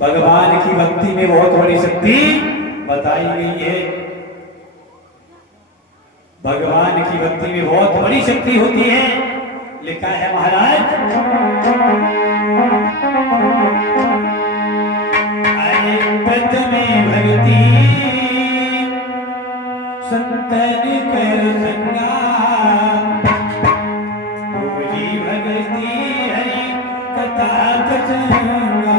भगवान की भक्ति में बहुत बड़ी शक्ति बताई गई है। भगवान की भक्ति में बहुत बड़ी शक्ति होती है। लिखा है महाराज, अरे प्रथमे भक्ति संतन कर संगा, पूजी भक्ति हरि कथा प्रसंगा।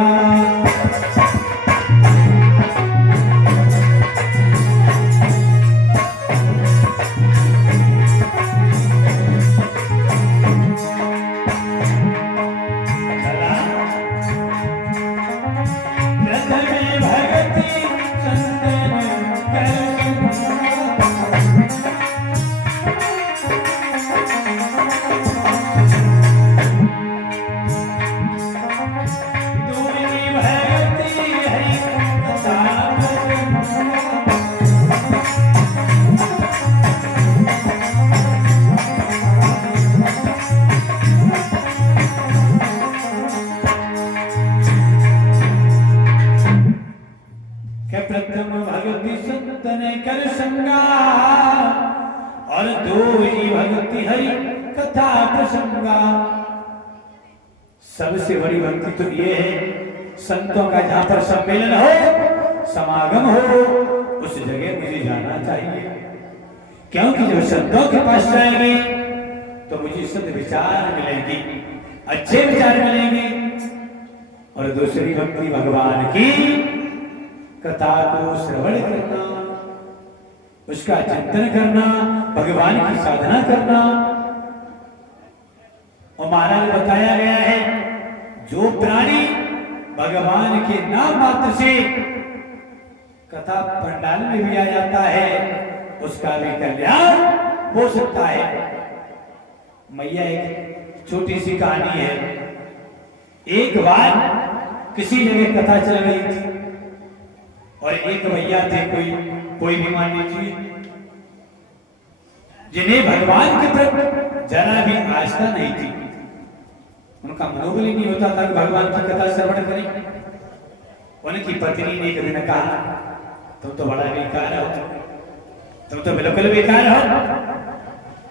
प्रथम भक्ति संतन कर संगा, और दूसरी भक्ति हरि कथा प्रसंगा। सबसे बड़ी भक्ति तो ये है, संतों का जहां पर सम्मेलन हो, समागम हो, उस जगह मुझे जाना चाहिए। क्योंकि जब संतों के पास जाएंगे तो मुझे सद विचार मिलेंगे, अच्छे विचार मिलेंगे। और दूसरी भक्ति भगवान की कथा को श्रवण करना, उसका चिंतन करना, भगवान की साधना करना। और महाराज बताया गया है, जो प्राणी भगवान के नाम मात्र से कथा पंडाल में भी आ जाता है, उसका भी कल्याण हो सकता है। मैया एक छोटी सी कहानी है। एक बार किसी जगह कथा चल रही थी, और एक भैया थे, कोई भी मान लीजिए, जिन्हें भगवान के प्रति जरा भी आस्था नहीं थी। उनका मनोबल ही नहीं होता था कि भगवान की कथा श्रवण करें। उनकी पत्नी ने कभी न कहा, तुम तो बड़ा बेकार हो, तुम तो बिल्कुल बेकार हो।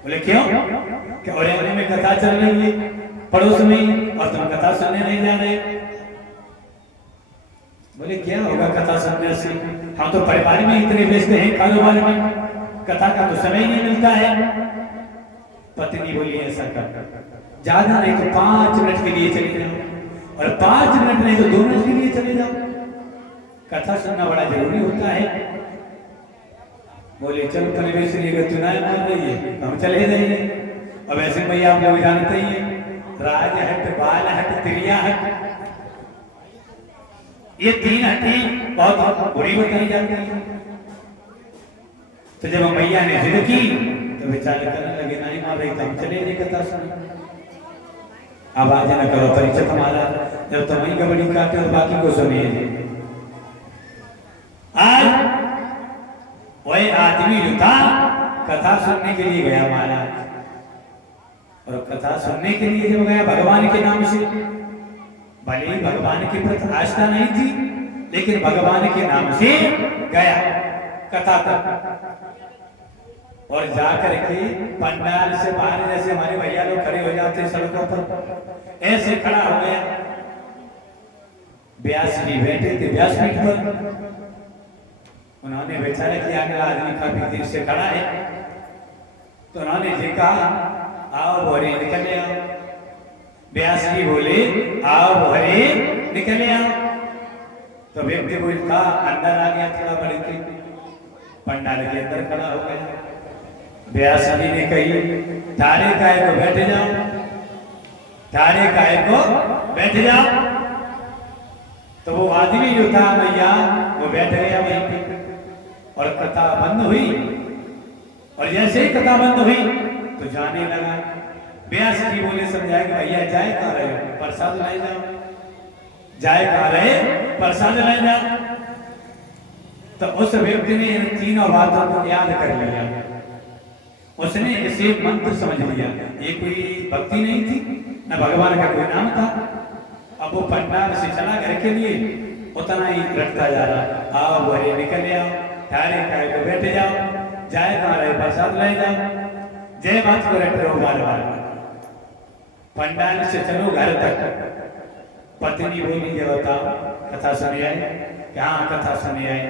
बोले क्यों? कि और में कथा चल रही है पड़ोस में, और तुम कथा सुनने नहीं जा रहे। बोले क्या होगा कथा सुनने से, हम तो परिवार में इतने व्यस्त हैं, कारोबार में, कथा का तो समय नहीं मिलता है। पत्नी बोली ऐसा कर, ज्यादा नहीं तो 5 मिनट के लिए चले जाओ, और 5 मिनट नहीं तो 2 मिनट के लिए चले जाओ, कथा सुनना बड़ा जरूरी होता है। बोले चलो परिवेश चुनाव मान रही है, हम चले जाइए। अब ऐसे भैया आप लोग जानते ही हैं, राज हट, बाल हट, त्रिया हट, ये 3 हड्डी बहुत बुरी बताई जाती है। तो जब मैया ने जिद की तो बेचारे करने लगे, नहीं मार रही तो हम चले नहीं कथा सुन। आवाज न करो परिचय हमारा, जब तुम वही गबड़ी काटे और बाकी को सुनिए। आज वही आदमी जो था कथा सुनने के लिए गया महाराज, और कथा सुनने के लिए जब गया भगवान के नाम से, भले भगवान की प्रति आस्था नहीं थी, लेकिन भगवान के नाम से गया कथा तक। और जाकर के पंडाल से बाहर, जैसे हमारे भैया लोग खड़े हो जाते सड़कों पर, ऐसे खड़ा हो गया। व्यास जी बैठे थे व्यासपीठ पर, उन्होंने बेचारा कि अगला आदमी काफी देर से खड़ा है, तो उन्होंने जी कहा, आओ भोरे निकले आओ। व्यास जी बोले, आओ भोरे निकले आओ। तो व्यक्ति बोलता अंदर आ गया, थोड़ा बढ़ के पंडाल के अंदर खड़ा हो गया। व्यास जी ने कही, थारे काय को बैठ जाओ, थारे काय को बैठ जाओ। तो वो आदमी जो था भैया, वो बैठ गया वहीं पे, और कथा बंद हुई। और जैसे ही कथा बंद हुई तो जाने लगा। व्यास जी बोले, समझाया कि भैया जाए कहाँ रहे हो, प्रसाद लाए जाओ। जाए कहाँ रहे, प्रसाद लाए जाओ। तो उस व्यक्ति ने इन तीनों बातों को याद कर लिया। उसने इसे मंत्र समझ लिया। ये कोई भक्ति नहीं थी, न भगवान का कोई नाम था। अब वो पंडाल से चला घर के लिए, उतना ही रटता जा रहा। आओ बोरे निकल आओ, ठाड़े खाए तो बैठ जाओ, जाए कहाँ रहे प्रसाद ले जाओ, जय बात को रट रहो बार बार। पंडाल से चलो घर तक, पत्नी बोली जब बताओ कथा सुनी आए, क्या कथा सुनी आए,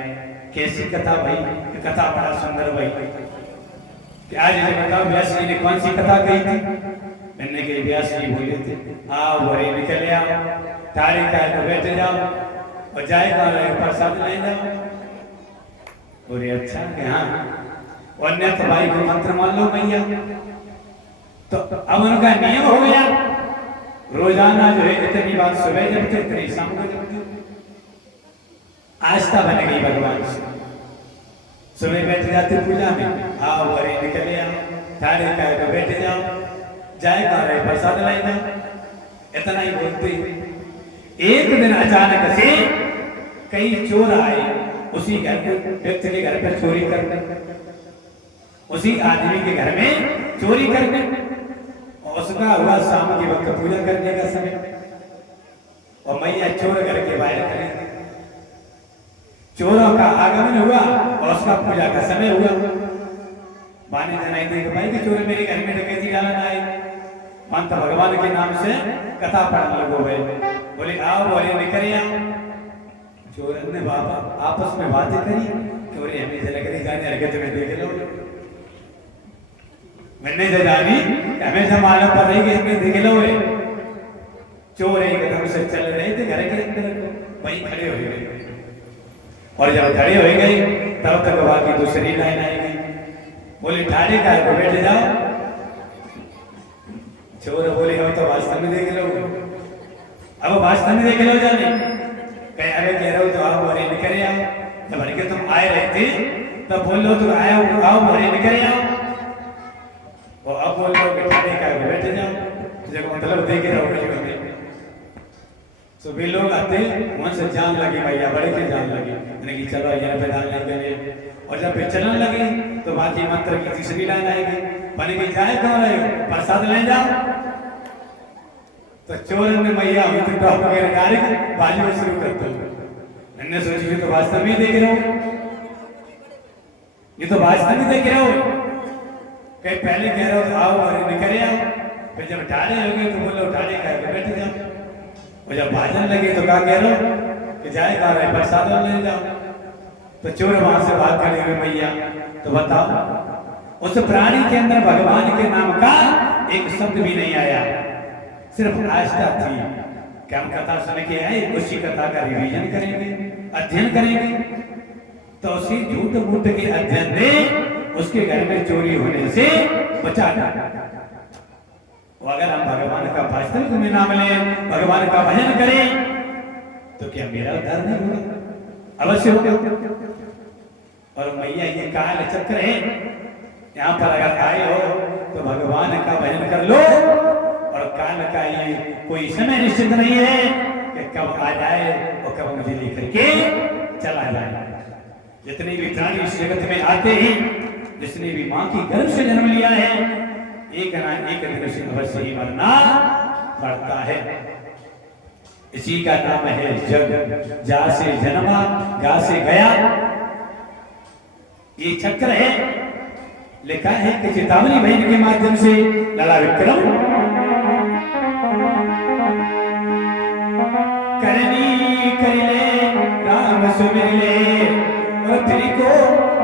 कैसी कथा भाई, कथा बड़ा सुंदर भाई। आज ये बताओ व्यास जी ने कौन सी कथा कही थी? मैंने कही व्यास जी बोले थे आओ बोरे निकल आओ, ठाड़े खाए तो बैठ जाओ, और जाए कहाँ रहे प्रसाद ले जाओ। बोले अच्छा कि हाँ, अन्यथा भाई को मंत्र मान लो भैया। तो अब उनका नियम हो गया, रोजाना जो है इतनी बात सुबह जपते इतनी शाम को जपते, आस्था बन गई भगवान से। सुबह बैठ जाते पूजा में, आओ बोरे निकल आओ, ठाड़े खाए तो बैठ जाओ, जाए कहाँ रहे प्रसाद ले जाओ, इतना ही बोलते। एक दिन अचानक से कई चोर आए उसी घर के व्यक्ति के घर पर चोरी करने, उसी आदमी के घर में चोरी करने। और उसका हुआ शाम के वक्त पूजा करने का समय, और मैया चोर घर के बाहर खड़े, चोरों का आगमन हुआ और उसका पूजा का समय हुआ। बाने जनाई दे भाई कि चोर मेरे घर में डकैती डालना आए, मानता भगवान के नाम से कथा पढ़ने लगो भाई। बोले आओ बोले निकल आओ। चोरन ने बाबा आपस में बातें करी कि बोले हमें जला करी जाने हरकत में देख लो, मैंने जानी हमें जब मालूम पड़ रही कि इसमें देख लो। चोर एकदम से चल रहे थे घर के अंदर, वहीं खड़े हो गए, और जब खड़े हो गए तब तक बाकी दूसरी लाइन आई गई। बोले ठाड़े खाए तो बैठ जाओ। चोर बोले हम तो वास्तव में देख लो, अब वास्तव में देख लो जाने कहीं अरे कह रहे हो तो आओ बोरे निकल आओ। जब भर के तुम आए रहे थे तब बोल लो तुम आए आओ बोरे निकल आओ, और अब बोल लो कि ठाड़े खाए तो बैठ जाओ, तो जब मतलब देख रहो। तो वे लोग आते वहां से जान लगी भैया, बड़े के जान लगी, मैंने कि चलो यहाँ पे डालने के लिए। और जब वे चलने लगे तो बाकी मंत्र की तीसरी लाइन आएगी, बने की जाए कहाँ रहे हो प्रसाद ले जाओ। तो चोर ने मैया हुई तो टॉप वगैरह गाड़ी बाजी शुरू कर दो। मैंने सोची तो वास्तव में देख रहे हो, ये तो वास्तव में देख रहे हो, कहीं पहले कह रहे हो तो आओ और निकल आओ, फिर जब ठाड़े हो गए तो बोलो ठाड़े खाए बैठ जाओ। और जब भाजन लगे तो क्या कह रहे हो कि जाए कहाँ रहे प्रसाद ले जाओ। तो चोर वहां से बात खड़े हुए मैया, तो बताओ उस प्राणी के अंदर भगवान के नाम का एक शब्द भी नहीं आया, सिर्फ आस्था थी कि हम कथा सुन के आए, उसी कथा का रिवीजन करेंगे, अध्ययन करेंगे। तो उसी झूठ मूठ के अध्ययन ने उसके घर में चोरी होने से बचा दिया। अगर हम भगवान का वास्तविक में नाम लें, भगवान का भजन करें, तो क्या मेरा उद्धार नहीं होगा? अवश्य होगा। और मैया ये काल चक्र है, यहाँ पर अगर आए हो तो भगवान का भजन कर लो। और काल का ये कोई समय निश्चित नहीं है कि कब आ जाए और कब मुझे लेकर के चला जाए। जितने भी प्राणी इस जगत में आते हैं, जिसने भी माँ की गर्भ से जन्म लिया है, एक ना एक दिन से अवश्य ही मरना पड़ता है। इसी का नाम है जग, जा से जन्मा गा से गया, ये चक्र है। लिखा है कि चेतावनी बहन के माध्यम से लड़ा विक्रम करनी कर ले राम सुमिर ले, और तेरी को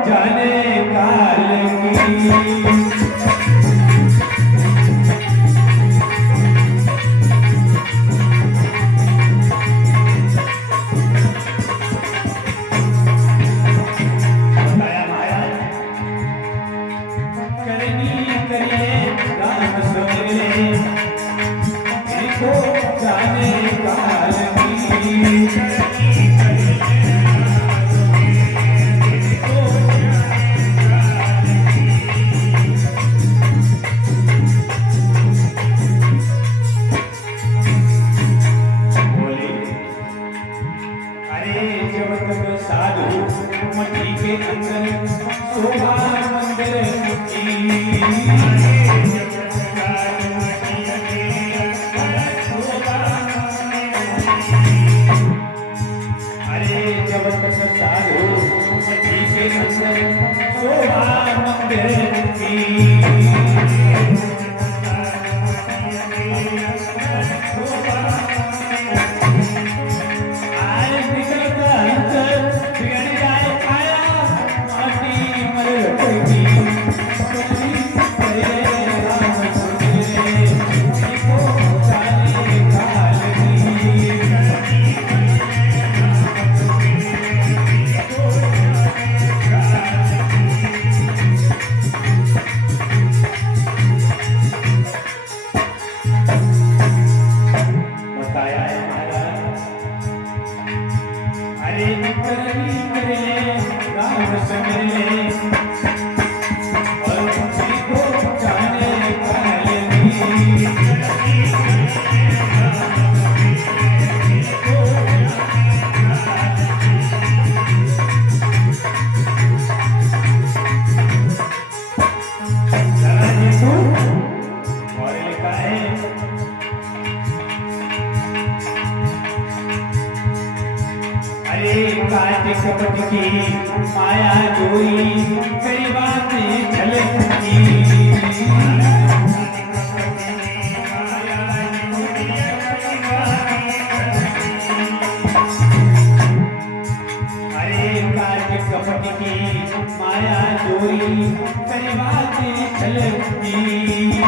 जाने काल की। अरे करनी करे राम समरे और तुझी को जाने कालनी और लिखा है अरे काट कपट की माया जोई कई बातें झलकती अरे काट कपट की माया जोई कई बातें झलकती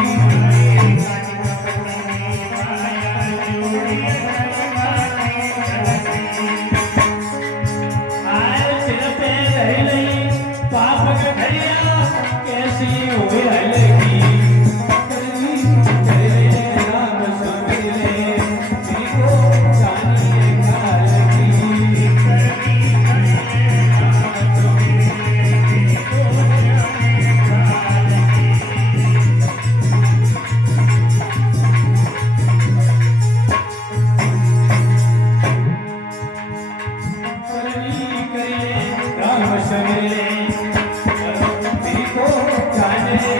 राम सवेरे तेरी को जाने